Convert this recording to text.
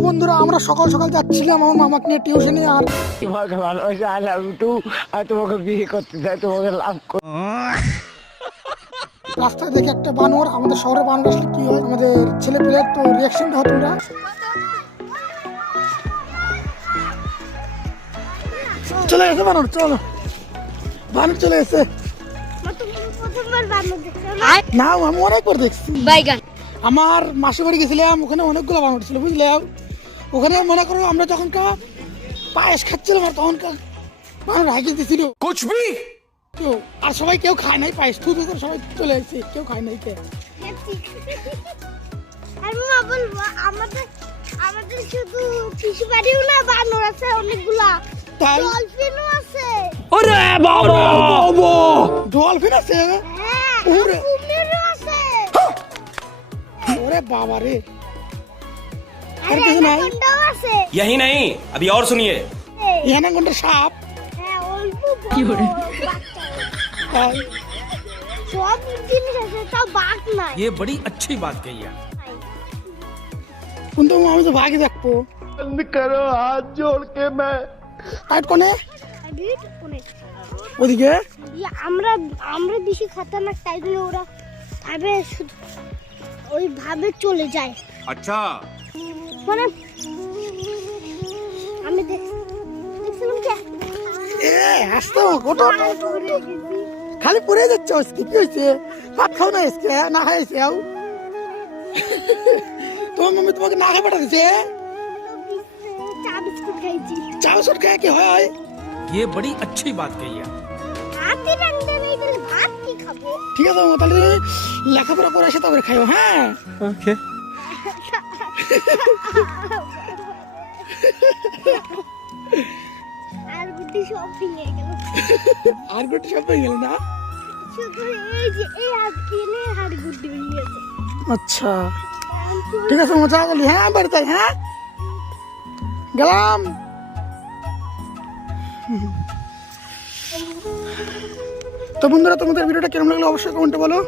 বন্ধুরা আমরা সকাল সকাল যাচ্ছিলাম আমার মামাকে নিয়ে টিউশনে আর তোমাকে ভালোবাসে আই লাভ টু আর তোমাকে বিয়ে করতে চাই তোমাকে লাভ রাস্তায় দেখে একটা বানর আমাদের শহরে বানর আসলে কি হয় আমাদের ছেলে পেলের তো রিয়াকশনটা হতো না চলে গেছে বানর চলো। বানর চলে গেছে প্রথমবার বানর দেখলাম না আমি অনেকবার দেখছি। বাইগান আমার মাসি বাড়ি গেছিলাম ওখানে অনেকগুলো বানর ছিল বুঝলাম ওখানে মনে করো আমরা যখন পায়েস খাচ্ছিলাম আর তখন মানুষ রাখি দিছিল। কুচবি কেউ আর সবাই কেউ খায় নাই পায়েস থু তো সবাই চলে আসছে কেউ খায় নাই কে? আমাদের আছে অনেকগুলা। আছে। ওরে বাবা! আছে? বাবা রে। আর আছে यही नहीं अभी और सुनिए এখানে কোনটা সাপ হ্যাঁ অল্প কি করে তাই সব জিনিস আছে তাও বাঘ নাই ये बड़ी अच्छी बात कही है কিন্তু আমি তো ভাগে দেখবো बंद करो हाथ जोड़ के मैं টাইট কোনে হাইব্রিড অনেক ওদিকে ইয়ে, আমরা আমরা বেশি খতরনাক তাই জন্য ওরা ভাবে শুধু ওই ভাবে চলে যায় अच्छा মানে এ হাসতো কত খালি পড়ে যাচ্ছে আজকে কি হয়েছে ভাত খাও না আজকে না খাইছে আও তোমার মামি তোমাকে না খাই পাঠাচ্ছে চা বিস্কুট খাইছি চা বিস্কুট খায় কি হয় ये बड़ी अच्छी बात कही है ভাতই রান্ধতে নেই তাহলে ভাত কি খাবো ঠিক আছে মামা, তাহলে তুমি লেখাপড়া করে এসে তারপরে খাইও হ্যাঁ আর গুটি সব ভেঙে গেল। আর গোটি সব হয়ে গেল না? শুধু এই যে এই হাত কিনে হাড় গুটি ভেঙে গেছে। আচ্ছা। ঠিক আছে মজা গেলি হ্যাঁ বাড়ি তাই হ্যাঁ? গেলাম। তো বন্ধুরা তোমাদের ভিডিওটা কেমন লাগল অবশ্যই কমেন্টে বলো।